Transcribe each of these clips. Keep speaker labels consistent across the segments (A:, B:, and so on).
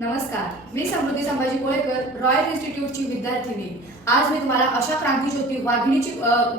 A: नमस्कार मी समृद्धी संभाजी कोळेकर रॉयल इन्स्टिट्यूटची विद्यार्थिनी. आज मी तुम्हाला अशा क्रांतीज्योती वाघिणीची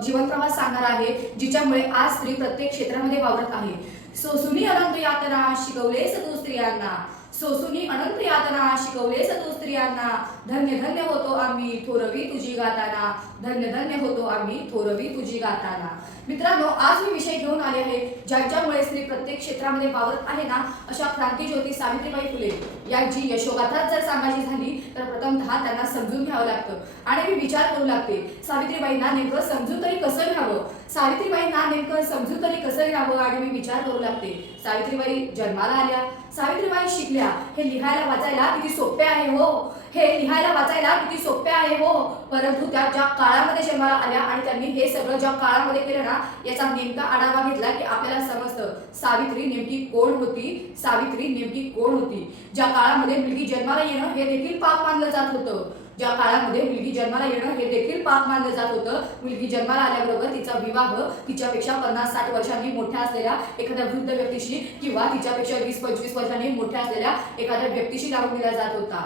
A: जीवन प्रवास सांगणार आहे जिच्यामुळे आज स्त्री प्रत्येक क्षेत्रामध्ये वावरत आहे. सो सुनी अनंत यातना शिकवले सदू स्त्रियांना सोसुनी अनंत यातना शिकवले तू स्त्रियांना. धन्य धन्य होतो आम्ही थोरवी तुझी गाताना. धन्य धन्य होतो आम्ही थोरवी तुझी गाताना. मित्रांनो आज मी विषय घेऊन आले आहे ज्यांच्यामुळे स्त्री प्रत्येक क्षेत्रामध्ये वावरत आहे ना अशा क्रांतीज्योती सावित्रीबाई फुले. यांची यशोगाथाच जर सांगायची झाली तर प्रथमतः त्यांना समजून घ्यावं लागतं. आणि मी विचार करू लागते सावित्रीबाईंना नेमकं समजून तरी कसं घ्यावं? सावित्रीबाईंना नेमकं समजून तरी कसं घ्यावं? आणि मी विचार करू लागते. सावित्रीबाई जन्माला आल्या. सावित्रीबाई शिकल्या. हे लिहायला वाचायला किती सोपे आहे हो. हे लिहायला वाचायला किती सोपे आहे हो. परंतु त्या ज्या काळामध्ये जन्माला आल्या आणि त्यांनी हे सगळं ज्या काळामध्ये केलं ना याचा नेमका आढावा घेतला की आपल्याला समजतं. सावित्री नेमकी कोण होती? सावित्री नेमकी कोण होती? ज्या काळामध्ये मुलगी जन्माला येणं हे देखील पाप मानलं जात होतं. ज्या काळामध्ये मुलगी जन्माला येणं हे देखील पाप मानलं जात होतं. मुलगी जन्माला आल्याबरोबर तिचा विवाह तिच्यापेक्षा पन्नास साठ वर्षांनी मोठ्या असलेल्या एखाद्या वृद्ध व्यक्तीशी किंवा तिच्यापेक्षा वीस पंचवीस वर्षांनी मोठ्या असलेल्या एखाद्या व्यक्तीशी लावून दिला जात होता.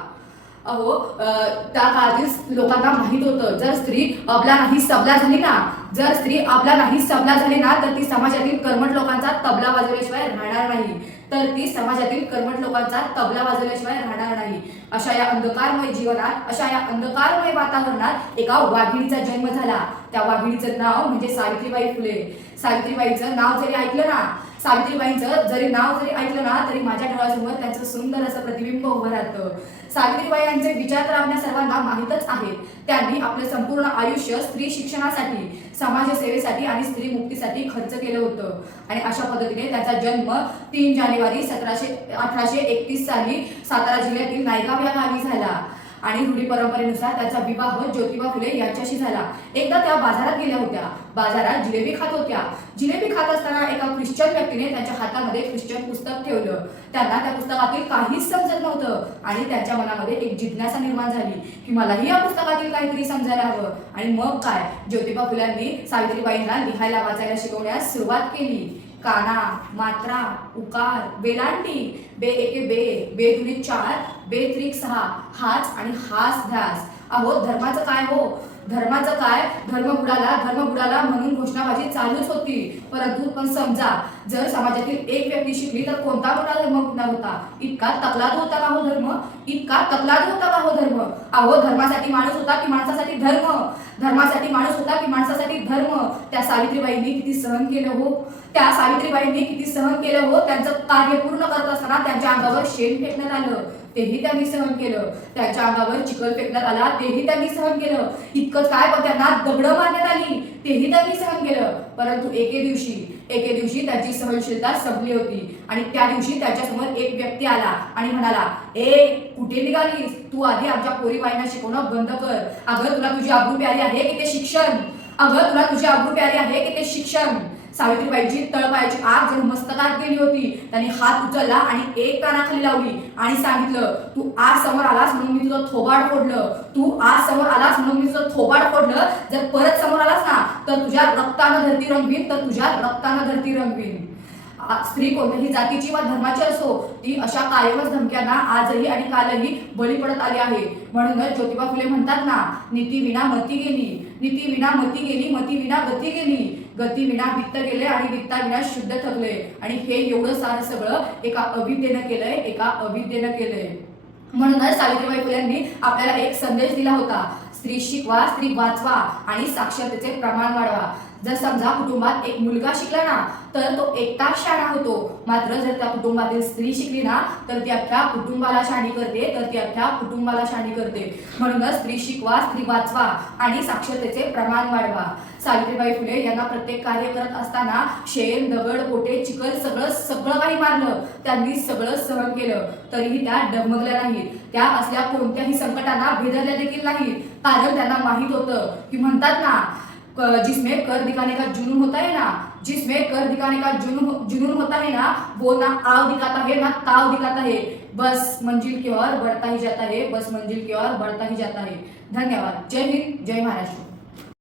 A: अहो अं, त्या काळातील लोकांना माहीत होतं जर स्त्री अबला नाही सबला झाली ना जर स्त्री अबला नाही सबला झाली ना तर ती समाजातील कर्मठ लोकांचा तबला वाजवल्याशिवाय राहणार नाही. तर ती समाजातील कर्मठ लोकांचा तबला वाजवल्याशिवाय राहणार नाही. अशा या अंधकारमय जीवनात अशा या अंधकारमय वातावरणात एका वाघिणीचा जन्म झाला. त्या वाघिणीचं नाव म्हणजे सावित्रीबाई फुले. सावित्रीबाईचं नाव जरी ऐकलं ना सावित्रीबाईंचं जरी नाव जरी ऐकलं ना तरी माझ्या डोळ्यासमोर त्यांचं सुंदर असं प्रतिबिंब उभं राहतं. सावित्रीबाई यांचे विचार तर आपल्या सर्वांना माहीतच आहेत. त्यांनी आपलं संपूर्ण आयुष्य स्त्री शिक्षणासाठी समाजसेवेसाठी आणि स्त्री मुक्तीसाठी खर्च केलं होतं. आणि अशा पद्धतीने त्यांचा जन्म तीन जानेवारी सतराशे अठराशे एकतीस साली सातारा जिल्ह्यातील नायगाव या गावी झाला. आणि रूढी परंपरेनुसार त्याचा विवाह ज्योतिबा फुले यांच्याशी झाला. एकदा त्या बाजारात गेल्या होत्या. बाजारात जिलेबी खात होत्या. जिलेबी खात असताना एका ख्रिश्चन व्यक्तीने त्यांच्या हातामध्ये ख्रिश्चन पुस्तक ठेवलं. त्यांना त्या पुस्तकातील काहीच समजत नव्हतं आणि त्यांच्या मनामध्ये एक जिज्ञासा निर्माण झाली की मलाही या पुस्तकातील काहीतरी समजायला हवं. आणि मग काय? ज्योतिबा फुल्यांनी सावित्रीबाईंना लिहायला वाचायला शिकवण्यास सुरुवात केली. काना मात्रा उकार वेलांटी बे एके बे बे दुरी चार बे त्रिक सहा हाच आणि हाच ध्यास. अहो धर्माचं काय हो? धर्माचं काय? धर्म बुडाला धर्म बुडाला म्हणून घोषणाबाजी चालूच होती. परंतु पण समजा जर समाजातील एक व्यक्ती शिकली तर कोणता मोठा धर्म बुडणार होता? इतका तकलाद होता का हो धर्म? इतका तकलाद होता का हो धर्म? अहो धर्मासाठी माणूस होता की माणसासाठी धर्म? धर्मासाठी माणूस होता की माणसासाठी धर्म? त्या सावित्रीबाईंनी किती सहन केलं हो? त्या सावित्रीबाईंनी किती सहन केलं हो? त्यांचं कार्य पूर्ण करत असताना त्यांच्या अंगावर शेण फेकण्यात आलं. तेही त्यांनी सहन केलं. त्याच्या अंगावर चिखल फेकण्यात आला तेही त्यांनी सहन केलं. इतकं काय त्यांना दगड मारण्यात आली तेही त्यांनी सहन केलं. परंतु एके दिवशी एके दिवशी त्याची सहनशीलता संपली होती. आणि त्या दिवशी त्याच्यासमोर एक व्यक्ती आला आणि म्हणाला ए कुठे निघालीस? तू आधी आमच्या पोरी बाईंना शिकवणं बंद कर. अगं तुला तुझी आबरू प्यारी आहे की ते शिक्षण? अगं तुला तुझी आबरू प्यारी आहे की ते शिक्षण? सावित्रीबाईची तळपायाची आग जर मस्तकात गेली होती त्यांनी हात उचलला आणि एक कानाखाली लावली आणि सांगितलं तू आज समोर आलास म्हणून मी तुझं थोबाड फोडलं. तू आज समोर आलास म्हणून मी तुझं थोबाड फोडलं. जर परत समोर आलास ना तर तुझ्या रक्तानं धरती रंगवीन तर तुझ्या रक्तानं धरती रंगवीन. स्त्री कोणत्याही जातीची वा धर्माची असो ती अशा कायमच धमक्यांना आजही आणि कालही बळी पडत आली आहे. म्हणूनच ज्योतिबा फुले म्हणतात ना नीती विना मती गेली. नीती विना मती गेली मती विना गती गेली. गती विना वित्त गेले आणि वित्ता विना शुद्ध थकले. आणि हे एवढं सारं सगळं एका अविद्येनं केलंय एका अविद्येनं केलंय. म्हणूनच सावित्रीबाई फुल्यांनी आपल्याला एक संदेश दिला होता. स्त्री शिकवा स्त्री वाचवा आणि साक्षरतेचे प्रमाण वाढवा. जर समजा कुटुंबात एक मुलगा शिकला ना तर तो एकटा शाळा होतो. मात्र जर त्या कुटुंबातील स्त्री शिकली ना तर ती अख्ख्या कुटुंबाला शाणी करते तर ती अख्ख्या कुटुंबाला शाणी करते. म्हणूनच स्त्री शिकवा स्त्री वाचवा आणि साक्षरतेचे प्रमाण वाढवा. सावित्रीबाई फुले यांना प्रत्येक कार्य करत असताना शेण दगड पोटे चिखल सगळं सगळं काही मारलं. त्यांनी सगळं सहन केलं. तरीही त्या डगमगल्या नाहीत. त्या असल्या कोणत्याही संकटांना भेदरल्या देखील नाहीत. कारण त्यांना माहीत होतं की म्हणतात ना जिसमें कर दिखाने का जुनून होता है ना जिसमें कर दिखाने का जुनून हो, जुनून होता है ना वो ना आव दिखाता है ना ताव दिखाता है। बस मंजिल की ओर बढ़ता ही जाता है बस मंजिल की ओर बढ़ता ही जाता है। धन्यवाद। जय हिंद जय महाराष्ट्र।